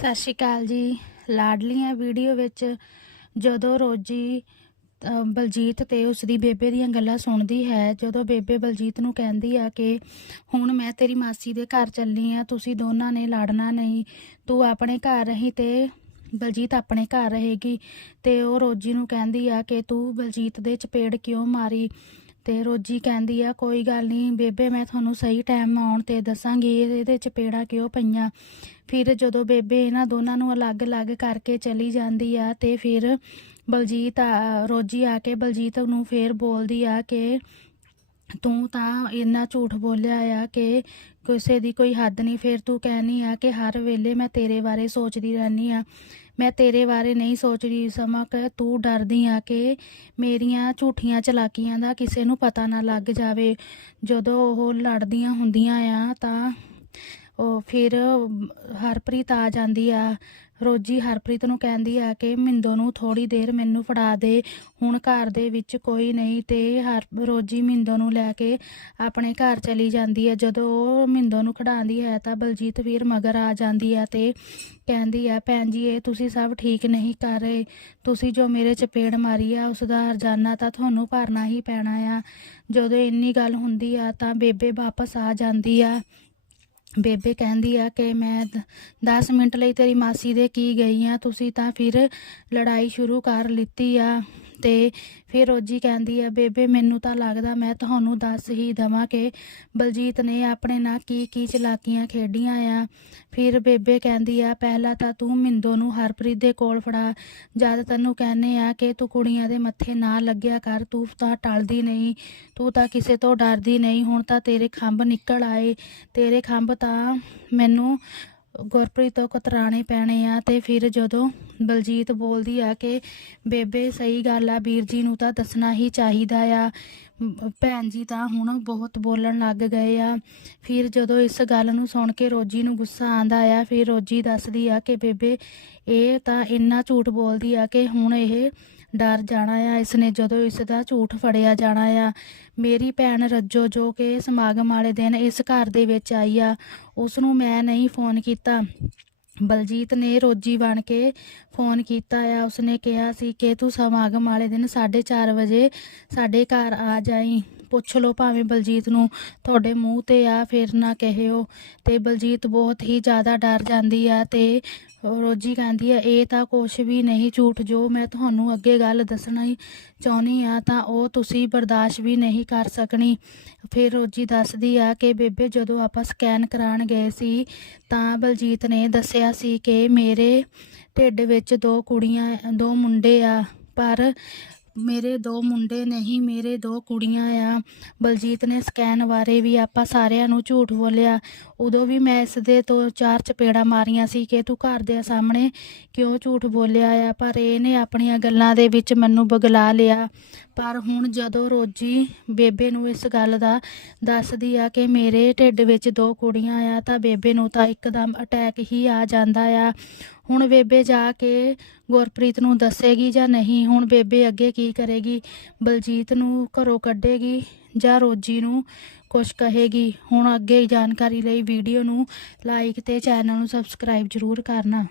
ਸਤਿ ਸ਼੍ਰੀ ਅਕਾਲ ਜੀ। ਲਾਡਲੀਆਂ ਵੀਡੀਓ ਵਿੱਚ ਜਦੋਂ ਰੋਜੀ ਬਲਜੀਤ ਤੇ ਉਸ ਦੀ ਬੇਬੇ ਦੀਆਂ ਗੱਲਾਂ ਸੁਣਦੀ ਹੈ, ਜਦੋਂ ਬੇਬੇ ਬਲਜੀਤ ਨੂੰ ਕਹਿੰਦੀ ਆ ਕਿ ਹੁਣ ਮੈਂ ਤੇਰੀ ਮਾਸੀ ਦੇ ਘਰ ਚੱਲੀ ਆ, ਤੁਸੀਂ ਦੋਨਾਂ ਨੇ ਲੜਨਾ ਨਹੀਂ, ਤੂੰ ਆਪਣੇ ਘਰ ਰਹੀ ਤੇ ਬਲਜੀਤ ਆਪਣੇ ਘਰ ਰਹੇਗੀ। ਤੇ ਉਹ ਰੋਜੀ ਨੂੰ ਕਹਿੰਦੀ ਆ ਕਿ ਤੂੰ ਬਲਜੀਤ ਦੇ ਚਪੇੜ ਕਿਉਂ ਮਾਰੀ? ਤੇ ਰੋਜੀ ਕਹਿੰਦੀ ਆ, ਕੋਈ ਗੱਲ ਨਹੀਂ ਬੇਬੇ, ਮੈਂ ਤੁਹਾਨੂੰ ਸਹੀ ਟਾਈਮ ਆਉਣ ਤੇ ਦੱਸਾਂਗੀ ਇਹ- ਇਹਦੇ ਚਪੇੜਾਂ ਕਿਉਂ ਪਈਆਂ? ਫਿਰ ਜਦੋਂ ਬੇਬੇ ਇਹਨਾਂ ਦੋਨਾਂ ਨੂੰ ਅਲੱਗ-ਅਲੱਗ ਕਰਕੇ ਚਲੀ ਜਾਂਦੀ ਆ ਤੇ ਫਿਰ ਬਲਜੀਤ ਆ- ਰੋਜੀ ਆ ਕੇ ਬਲਜੀਤ ਨੂੰ ਫੇਰ ਬੋਲਦੀ ਆ ਕਿ ਤੂੰ ਤਾਂ ਇੰਨਾ ਝੂਠ ਬੋਲਿਆ ਆ ਕਿ ਕਿਸੇ ਦੀ ਕੋਈ ਹੱਦ ਨਹੀਂ, ਫਿਰ ਤੂੰ ਕਹਿਨੀ ਆ ਕਿ ਹਰ ਵੇਲੇ ਮੈਂ ਤੇਰੇ ਬਾਰੇ ਸੋਚਦੀ ਰਹਿਨੀ ਆ। ਮੈਂ ਤੇਰੇ ਬਾਰੇ ਨਹੀਂ ਸੋਚਦੀ, ਸਮਾਂ ਕਿ ਤੂੰ ਡਰਦੀ ਆ ਕਿ ਮੇਰੀਆਂ ਝੂਠੀਆਂ ਚਲਾਕੀਆਂ ਦਾ ਕਿਸੇ ਨੂੰ ਪਤਾ ਨਾ ਲੱਗ ਜਾਵੇ। ਜਦੋਂ ਉਹ ਲੜਦੀਆਂ ਹੁੰਦੀਆਂ ਆ ਤਾਂ ਉਹ ਫਿਰ ਹਰਪ੍ਰੀਤ ਆ ਜਾਂਦੀ ਆ। ਰੋਜੀ ਹਰਪ੍ਰੀਤ ਨੂੰ ਕਹਿੰਦੀ ਆ ਕਿ ਮਿੰਦੋ ਨੂੰ ਥੋੜੀ ਦੇਰ ਮੈਨੂੰ ਫੜਾ ਦੇ। ਹੁਣ ਘਰ ਦੇ ਵਿੱਚ ਕੋਈ ਨਹੀਂ ਤੇ ਹਰ ਰੋਜੀ ਮਿੰਦੋ ਨੂੰ ਲੈ ਕੇ ਆਪਣੇ ਘਰ ਚਲੀ ਜਾਂਦੀ ਹੈ ਜਦੋਂ ਉਹ ਮਿੰਦੋ ਨੂੰ ਖੜਾਉਂਦੀ ਹੈ ਤਾਂ ਬਲਜੀਤ ਵੀਰ ਮਗਰ ਆ ਜਾਂਦੀ ਆ ਤੇ ਕਹਿੰਦੀ ਆ, ਭੈਣ ਜੀ, ਇਹ ਤੁਸੀਂ ਸਭ ਠੀਕ ਨਹੀਂ ਕਰ ਰਹੇ। ਤੁਸੀਂ ਜੋ ਮੇਰੇ ਚਪੇੜ ਮਾਰੀ ਆ ਉਸ ਦਾ ਹਰਜਾਨਾ ਤਾਂ ਤੁਹਾਨੂੰ ਭਰਨਾ ਹੀ ਪੈਣਾ ਆ। ਜਦੋਂ ਇੰਨੀ ਗੱਲ ਹੁੰਦੀ ਆ ਤਾਂ ਬੇਬੇ ਵਾਪਸ ਆ ਜਾਂਦੀ ਆ। ਬੇਬੇ ਕਹਿੰਦੀ ਆ ਕਿ ਮੈਂ 10 ਮਿੰਟ ਲਈ ਤੇਰੀ ਮਾਸੀ ਦੇ ਕੀ ਗਈ ਆ, ਤੁਸੀਂ ਤਾਂ ਫਿਰ ਲੜਾਈ ਸ਼ੁਰੂ ਕਰ ਲਿੱਤੀ ਆ। ਤੇ ਫਿਰ ਰੋਜੀ ਕਹਿੰਦੀ ਆ, ਬੇਬੇ, ਮੈਨੂੰ ਤਾਂ ਲੱਗਦਾ ਮੈਂ ਤੁਹਾਨੂੰ ਦੱਸ ਹੀ ਦਵਾਂ ਕਿ ਬਲਜੀਤ ਨੇ ਆਪਣੇ ਨਾਲ ਕੀ ਕੀ ਚਲਾਕੀਆਂ ਖੇਡੀਆਂ ਆ। ਫਿਰ ਬੇਬੇ ਕਹਿੰਦੀ ਆ, ਪਹਿਲਾਂ ਤਾਂ ਤੂੰ ਮਿੰਦੋ ਨੂੰ ਹਰਪ੍ਰੀਤ ਦੇ ਕੋਲ ਫੜਾ। ਜਦ ਤੈਨੂੰ ਕਹਿੰਨੇ ਆ ਕਿ ਤੂੰ ਕੁੜੀਆਂ ਦੇ ਮੱਥੇ ਨਾ ਲੱਗਿਆ ਕਰ, ਤੂੰ ਤਾਂ ਟਲਦੀ ਨਹੀਂ, ਤੂੰ ਤਾਂ ਕਿਸੇ ਤੋਂ ਡਰਦੀ ਨਹੀਂ, ਹੁਣ ਤਾਂ ਤੇਰੇ ਖੰਭ ਨਿਕਲ ਆਏ। ਤੇਰੇ ਖੰਭ ਤਾਂ ਮੈਨੂੰ ਗੁਰਪ੍ਰੀਤ ਤੋਂ ਕਤਰਾਣੇ ਪੈਣੇ ਆ। ਤੇ ਫਿਰ ਜਦੋਂ ਬਲਜੀਤ ਬੋਲਦੀ ਆ ਕਿ ਬੇਬੇ ਸਹੀ ਗੱਲ ਆ, ਵੀਰ ਜੀ ਨੂੰ ਤਾਂ ਦੱਸਣਾ ਹੀ ਚਾਹੀਦਾ ਆ। ਭੈਣ ਜੀ ਤਾਂ ਹੁਣ ਬਹੁਤ ਬੋਲਣ ਲੱਗ ਗਏ ਆ। ਫਿਰ ਜਦੋਂ ਇਸ ਗੱਲ ਨੂੰ ਸੁਣ ਕੇ ਰੋਜੀ ਨੂੰ ਗੁੱਸਾ ਆਂਦਾ ਆ, ਫਿਰ ਰੋਜੀ ਦੱਸਦੀ ਆ ਕਿ ਬੇਬੇ ਇਹ ਤਾਂ ਇੰਨਾ ਝੂਠ ਬੋਲਦੀ ਆ ਕਿ ਹੁਣ ਇਹ ਡਰ ਜਾਣਾ ਆ। ਇਸਨੇ ਜਦੋਂ ਇਸ ਦਾ ਝੂਠ ਫੜਿਆ ਜਾਣਾ ਆ। ਮੇਰੀ ਭੈਣ ਰੱਜੋ ਜੋ ਕਿ ਸਮਾਗਮ ਵਾਲੇ ਦਿਨ ਇਸ ਘਰ ਦੇ ਵਿੱਚ ਆਈ ਆ। ਉਸ ਨੂੰ ਮੈਂ ਨਹੀਂ ਫੋਨ ਕੀਤਾ। ਬਲਜੀਤ ਨੇ ਰੋਜੀ ਬਣ ਕੇ ਫੋਨ ਕੀਤਾ ਆ। ਉਸਨੇ ਕਿਹਾ ਸੀ ਕਿ ਤੂੰ ਸਮਾਗਮ ਵਾਲੇ ਦਿਨ 4:30 ਵਜੇ ਸਾਡੇ ਘਰ ਆ ਜਾਈ। ਪੁੱਛ ਲਓ ਭਾਵੇਂ ਬਲਜੀਤ ਨੂੰ ਤੁਹਾਡੇ ਮੂੰਹ ਤੇ ਆ, ਫਿਰ ਨਾ ਕਹਿਓ। ਤੇ ਬਲਜੀਤ ਬਹੁਤ ਹੀ ਜ਼ਿਆਦਾ ਡਰ ਜਾਂਦੀ ਆ ਤੇ ਰੋਜੀ ਕਹਿੰਦੀ ਆ, ਇਹ ਤਾਂ ਕੁਛ ਵੀ ਨਹੀਂ ਝੂਠ, ਜੋ ਮੈਂ ਤੁਹਾਨੂੰ ਅੱਗੇ ਗੱਲ ਦੱਸਣਾ ਹੀ ਚਾਹੁੰਦੀ ਆ, ਤਾਂ ਉਹ ਤੁਸੀਂ ਬਰਦਾਸ਼ਤ ਵੀ ਨਹੀਂ ਕਰ ਸਕਣੀ। ਫਿਰ ਰੋਜੀ ਦੱਸਦੀ ਆ ਕਿ ਬੇਬੇ, ਜਦੋਂ ਆਪਾਂ ਸਕੈਨ ਕਰਾਉਣ ਗਏ ਸੀ, ਤਾਂ ਬਲਜੀਤ ਨੇ ਦੱਸਿਆ ਸੀ ਕਿ ਮੇਰੇ ਢਿੱਡ ਵਿੱਚ ਦੋ ਕੁੜੀਆਂ, ਦੋ ਮੁੰਡੇ ਆ, ਪਰ ਮੇਰੇ ਦੋ ਮੁੰਡੇ ਨਹੀਂ ਮੇਰੇ ਦੋ ਕੁੜੀਆਂ ਆ। ਬਲਜੀਤ ਨੇ ਸਕੈਨ ਬਾਰੇ ਵੀ ਆਪਾਂ ਸਾਰਿਆਂ ਨੂੰ ਝੂਠ ਬੋਲਿਆ। ਉਦੋਂ ਵੀ ਮੈਂ ਇਸ ਦੇ ਤੋਂ ਚਾਰ ਚਪੇੜਾ ਮਾਰੀਆਂ ਸੀ ਕਿ ਤੂੰ ਘਰ ਦੇ ਸਾਹਮਣੇ ਕਿਉਂ ਝੂਠ ਬੋਲਿਆ ਆ? ਪਰ ਇਹਨੇ ਆਪਣੀਆਂ ਗੱਲਾਂ ਦੇ ਵਿੱਚ ਮੈਨੂੰ ਬਗਲਾ ਲਿਆ। ਪਰ ਹੁਣ ਜਦੋਂ ਰੋਜੀ ਬੇਬੇ ਨੂੰ ਇਸ ਗੱਲ ਦਾ ਦੱਸਦੀ ਆ ਕਿ ਮੇਰੇ ਢਿੱਡ ਵਿੱਚ ਦੋ ਕੁੜੀਆਂ ਆ, ਤਾਂ ਬੇਬੇ ਨੂੰ ਤਾਂ ਇੱਕਦਮ ਅਟੈਕ ਹੀ ਆ ਜਾਂਦਾ ਆ। ਹੁਣ ਬੇਬੇ ਜਾ ਕੇ ਗੁਰਪ੍ਰੀਤ ਨੂੰ ਦੱਸੇਗੀ ਜਾਂ ਨਹੀਂ? ਹੁਣ ਬੇਬੇ ਅੱਗੇ ਕੀ ਕਰੇਗੀ? ਬਲਜੀਤ ਨੂੰ ਘਰੋਂ ਕੱਢੇਗੀ ਜਾਂ ਰੋਜੀ ਨੂੰ ਕੁਛ ਕਹੇਗੀ, ਹੁਣ ਅੱਗੇ ਜਾਣਕਾਰੀ ਲਈ ਵੀਡੀਓ ਨੂੰ ਲਾਈਕ ਤੇ ਚੈਨਲ ਨੂੰ ਸਬਸਕ੍ਰਾਈਬ ਜ਼ਰੂਰ ਕਰਨਾ।